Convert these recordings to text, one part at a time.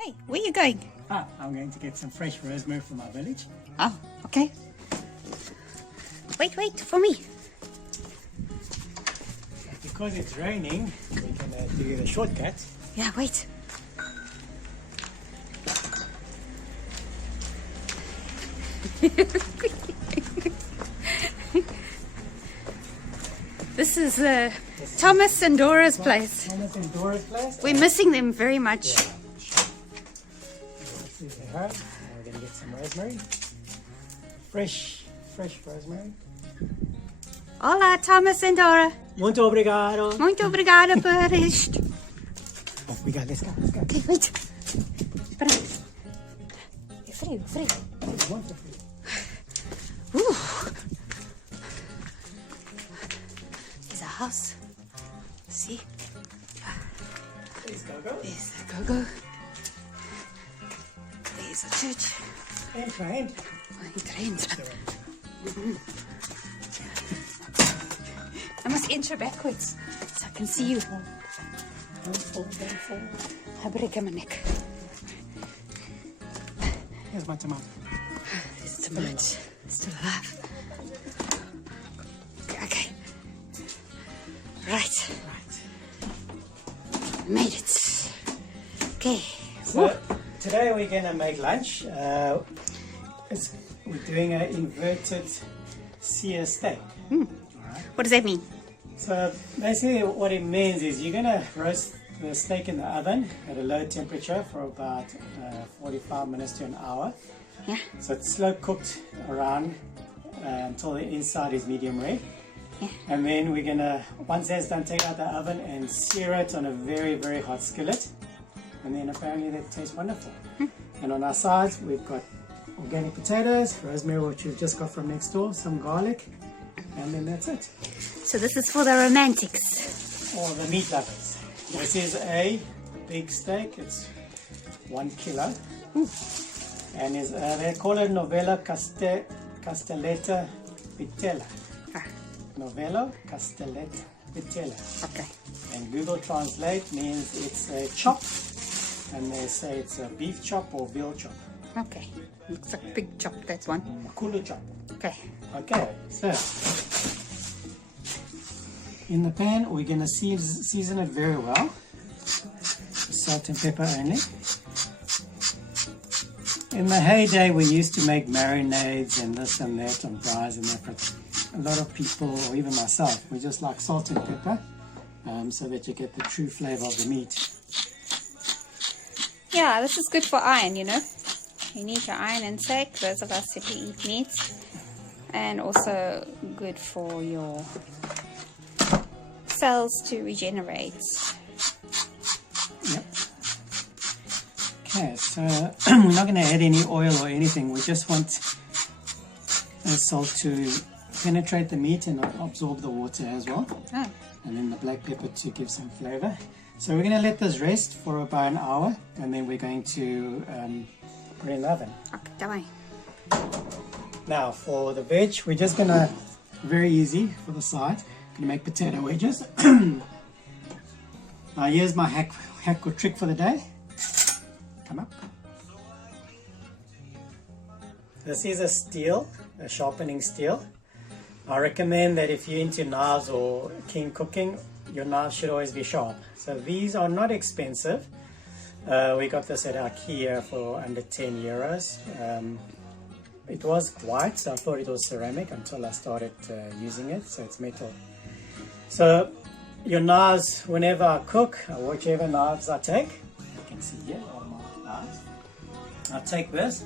Hey, where are you going? I'm going to get some fresh rosemary from our village. Oh, okay. Wait for me. Because it's raining, we're going to do the shortcut. Yeah, wait. This is Thomas and Dora's place. Thomas and Dora's place. We're missing them very much. Yeah. This is the herb. Now we're going to get some rosemary. Fresh rosemary. Hola, Thomas and Dora. Muito obrigado. Muito obrigada por isto. Off we go, let's go. Okay, wait. Espera. É frio. It's wonderful. There's a house. See? There's Gogo. There's the go-go. There's a church. And train. I must enter backwards so I can see you. Don't fall. I better get my neck. Here's my tomato. There's a tomato. Still alive. Okay. Right. Made it. Okay. So today we're going to make lunch. We're doing an inverted sear steak. What does that mean? So basically what it means is you're going to roast the steak in the oven at a low temperature for about 45 minutes to an hour. Yeah. So it's slow cooked around until the inside is medium rare. Yeah. And then we're going to, once that's done, take out the oven and sear it on a very, very hot skillet. And then apparently that tastes wonderful. And on our sides we've got organic potatoes, rosemary which we've just got from next door, some garlic, and then that's it. So this is for the romantics. Or the meat lovers. This is a big steak, it's 1 kilo. And is they call it Novello Castelletta Vitella. Novello Castelletta Vitella. Okay. And Google Translate means it's a chop, and they say it's a beef chop or veal chop. Okay. Looks like a big chop, that's one. Kulu chop. Okay. Okay, so in the pan we're going to season it very well. Salt and pepper only. In the heyday we used to make marinades and this and that and fries and that, but a lot of people, or even myself, we just like salt and pepper so that you get the true flavor of the meat. Yeah, this is good for iron, you know. You need your iron intake, those of us who eat meat. And also good for your cells to regenerate. Yep. Okay, so we're not going to add any oil or anything. We just want the salt to penetrate the meat and absorb the water as well. Oh. And then the black pepper to give some flavor. So we're going to let this rest for about an hour, and then we're going to put it in the oven. Okay, that way. Now for the veg, we're just going to, very easy for the side, going to make potato wedges. Now here's my hack or trick for the day. Come up. This is a steel, a sharpening steel. I recommend that if you're into knives or keen cooking, your knives should always be sharp. So these are not expensive. We got this at IKEA for under 10 euros. It was white, so I thought it was ceramic until I started using it, so it's metal. So your knives, whenever I cook, whichever knives I take, you can see here are my knives. I take this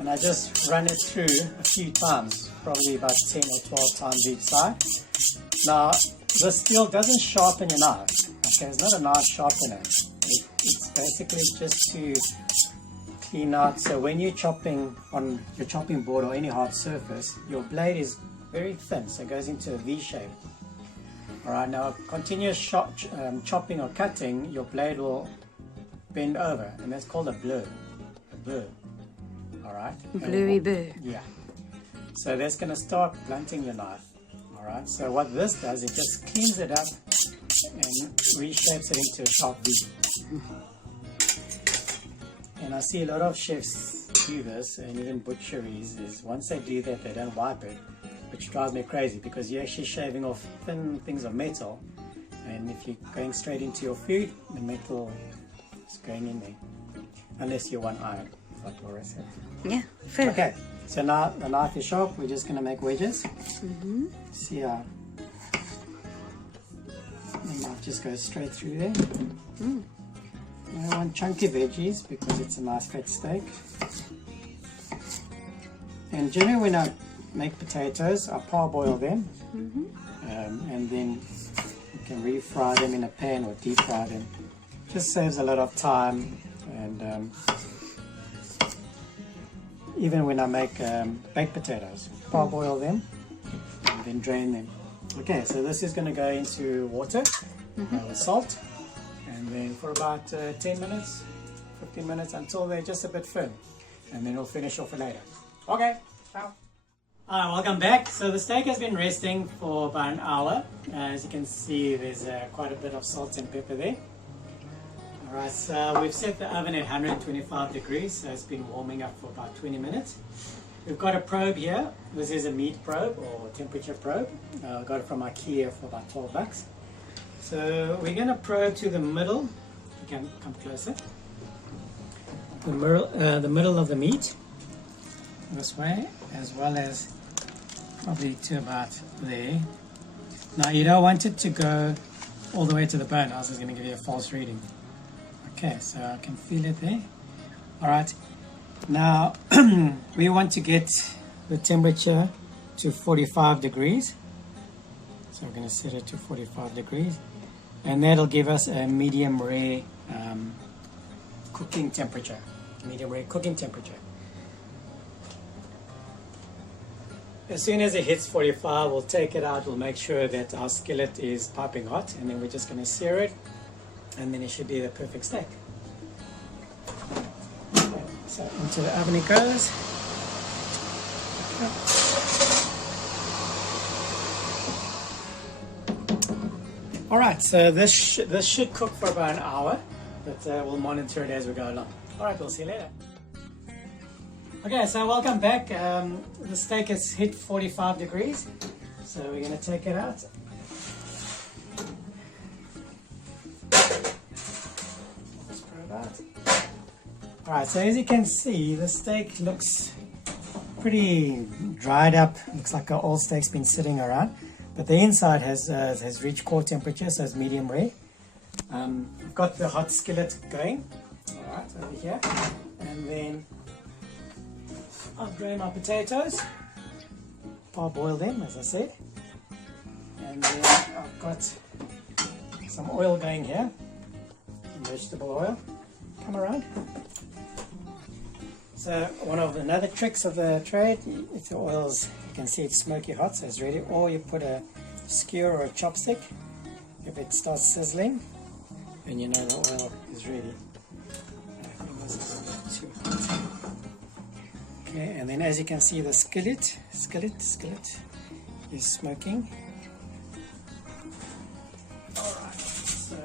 and I just run it through a few times, probably about 10 or 12 times each side. Now, the steel doesn't sharpen your knife. Okay, it's not a knife sharpener. It's basically just to clean out. So when you're chopping on your chopping board or any hard surface, your blade is very thin, so it goes into a V shape. Alright, now continuous chopping or cutting, your blade will bend over, and that's called a burr. A burr. Alright? Bluey burr. Yeah. So that's going to start blunting your knife. Alright, so what this does, it just cleans it up and reshapes it into a sharp V. and I see a lot of chefs do this, and even butcheries, is once they do that, they don't wipe it, which drives me crazy because you're actually shaving off thin things of metal, and if you're going straight into your food, the metal is going in there, unless you're one-eyed, like Laura said. Yeah, fair. Okay, so now the knife is sharp, we're just going to make wedges. See how the knife just goes straight through there. I don't want chunky veggies because it's a nice fat steak. And generally when I make potatoes, I parboil them, and then you can refry them in a pan or deep fry them. Just saves a lot of time, and even when I make baked potatoes, parboil them and then drain them. Okay, so this is going to go into water with salt, and then for about 10 minutes, 15 minutes, until they're just a bit firm, and then we'll finish off later. Okay, ciao. Alright, welcome back. So the steak has been resting for about an hour. As you can see, there's quite a bit of salt and pepper there. Alright, so we've set the oven at 125 degrees, so it's been warming up for about 20 minutes. We've got a probe here. This is a meat probe or temperature probe. I got it from IKEA for about 12 bucks. So we're going to probe to the middle. You can come closer. The middle of the meat, this way, as well as probably to about there. Now you don't want it to go all the way to the bone, else it's going to give you a false reading. Okay, so I can feel it there. Alright, now we want to get the temperature to 45 degrees. So we're going to set it to 45 degrees. And that'll give us a medium rare cooking temperature. Medium rare cooking temperature. As soon as it hits 45, we'll take it out. We'll make sure that our skillet is piping hot, and then we're just going to sear it, and then it should be the perfect steak. Okay, so into the oven it goes. All right, so this should cook for about an hour, but we'll monitor it as we go along. All right, we'll see you later. Okay, so welcome back. The steak has hit 45 degrees, so we're going to take it out. Let's probe out. Alright, so as you can see, the steak looks pretty dried up. Looks like an old steak's been sitting around, but the inside has reached core temperature, so it's medium rare. I've got the hot skillet going, alright, over here, and then I'll drain my potatoes, parboil them as I said, and then I've got some oil going here, some vegetable oil. Come around. So another tricks of the trade, if the oil's, you can see it's smoky hot, so it's ready, or you put a skewer or a chopstick. If it starts sizzling, then you know the oil is ready. I think this is a bit too hot. Okay, and then as you can see, the skillet is smoking. Alright, so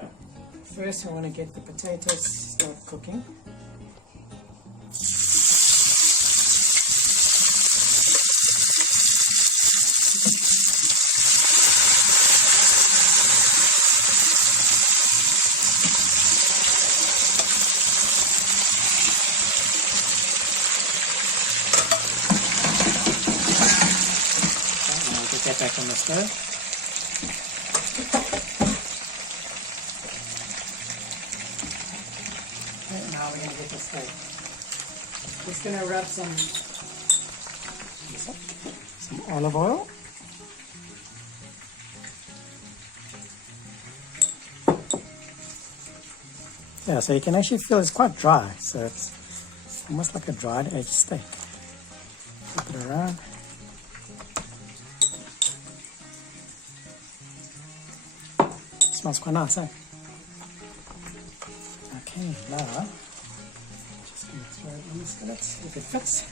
first I want to get the potatoes start cooking. Get back on the stove. Okay, now we're going to get the steak. Just going to rub some olive oil. Yeah, so you can actually feel it's quite dry, so it's almost like a dried aged steak. Flip it around. Smells quite nice, eh? Okay, now just going to throw it in the skillet if it fits.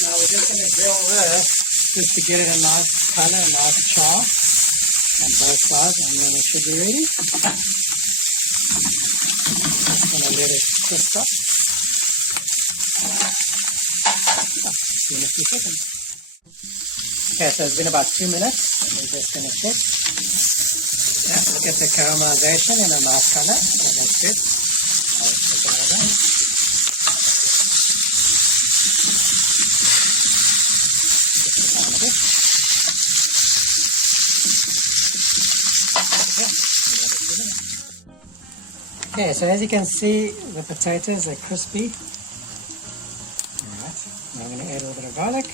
Now we're just going to grill this just to get it a nice color, a nice char on both sides, and then it should be ready. Just going to let it crisp up. See in a few seconds. Okay, so it's been about 2 minutes. We're just going to check. Yeah, look at the caramelization in a nice color. So that's good. I'll check it over. Okay, so as you can see, the potatoes are crispy. Alright, now I'm going to add a little bit of garlic,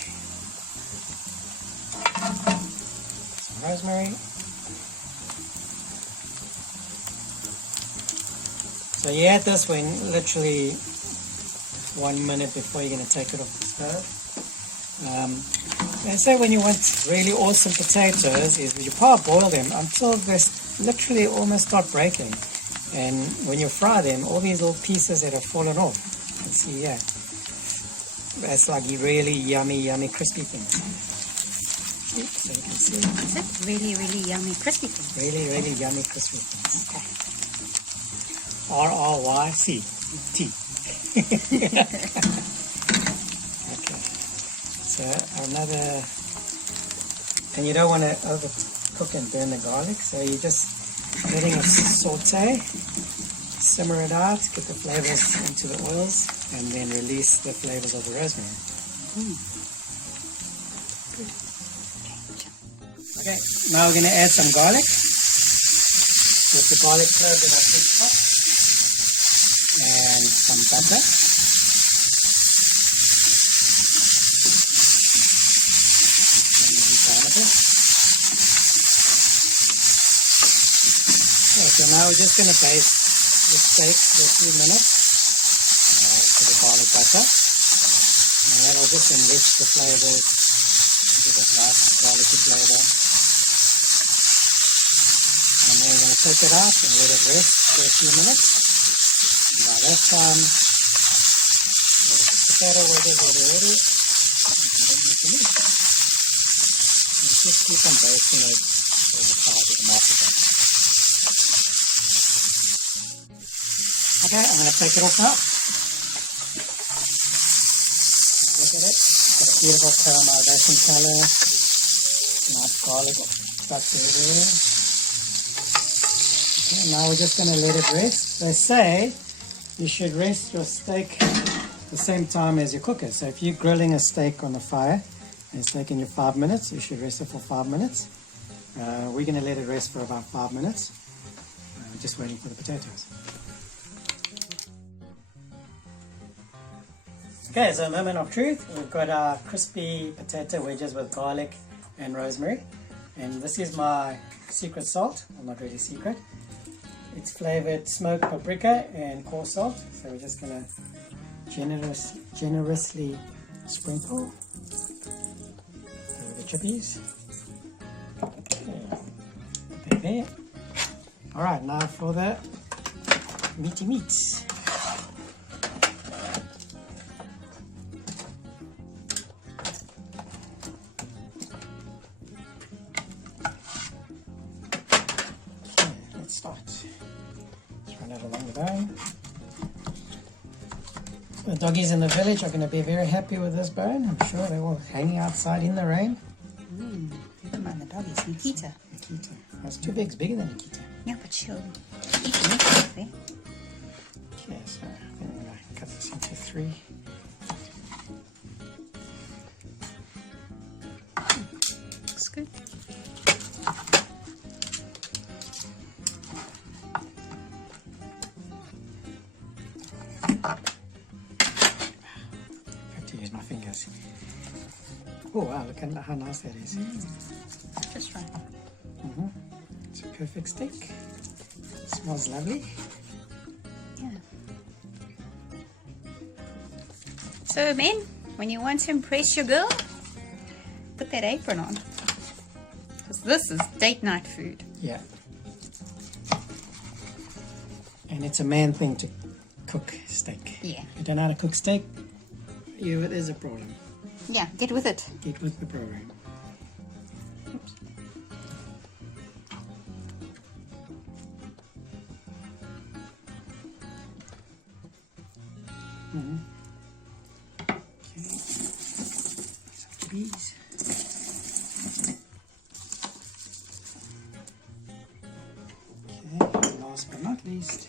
some rosemary. So you add this when literally 1 minute before you're going to take it off the stove. They say when you want really awesome potatoes is you parboil them until they literally almost start breaking. And when you fry them, all these little pieces that have fallen off, you can see here, that's like really yummy, yummy, crispy things. So you can see. Is it really, really yummy, crispy things? Really, really yummy, crispy things. Okay. R-R-Y-C-T. Okay. So another, and you don't want to overcook and burn the garlic, so you just letting it saute, simmer it out, get the flavors into the oils, and then release the flavors of the rosemary. Good. Okay, now we're going to add some garlic. With the garlic clove that I picked up, and some butter. So now we're just going to baste the steak for a few minutes with the garlic butter, and that will just enrich the flavors, give it nice garlicky flavor. And then we're going to take it out and let it rest for a few minutes. And by that time, the potato wedges will be ready. And just keep on basting it for the size of the market. Okay, I'm going to take it off now. Look at it. Got a beautiful caramelization color. Nice garlic butter there. Okay, now we're just going to let it rest. They say you should rest your steak the same time as you cook it. So if you're grilling a steak on the fire and it's taking you 5 minutes, you should rest it for 5 minutes. We're going to let it rest for about 5 minutes. Just waiting for the potatoes. Okay, so a moment of truth. We've got our crispy potato wedges with garlic and rosemary. And this is my secret salt. Well, not really secret. It's flavored smoked paprika and coarse salt. So we're just going to generously sprinkle over the chippies. Okay. Put that there. Alright, now for the meaty meats. Start. Let's run it along the bone. The doggies in the village are going to be very happy with this bone. I'm sure they're all hanging outside in the rain. Never mind the doggies. Nikita. Nikita. That's too big. It's bigger than Nikita. Yeah, but she'll eat the meat, eh? Okay, so I'm going to cut this into 3. Looks good. My fingers. Oh wow, look at how nice that is. Just right. It's a perfect steak. It smells lovely. Yeah. So men, when you want to impress your girl, put that apron on. Because this is date night food. Yeah. And it's a man thing to cook steak. Yeah. If you don't know how to cook steak, there's a problem. Yeah, get with it. Get with the program. Okay. Some peas. Okay, last but not least,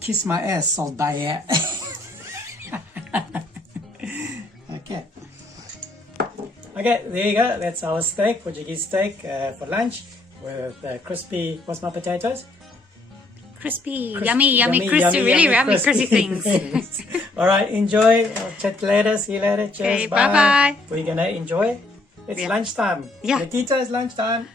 kiss my ass, salt diet. Okay, there you go. That's our steak, Portuguese steak for lunch with crispy, what's my potatoes? Crispy, yummy, crispy, really yummy, crispy things. All right, enjoy. I'll chat later. See you later. Cheers. Okay, bye-bye. We're going to enjoy. It's lunchtime. Yeah. Nikita, it's lunchtime.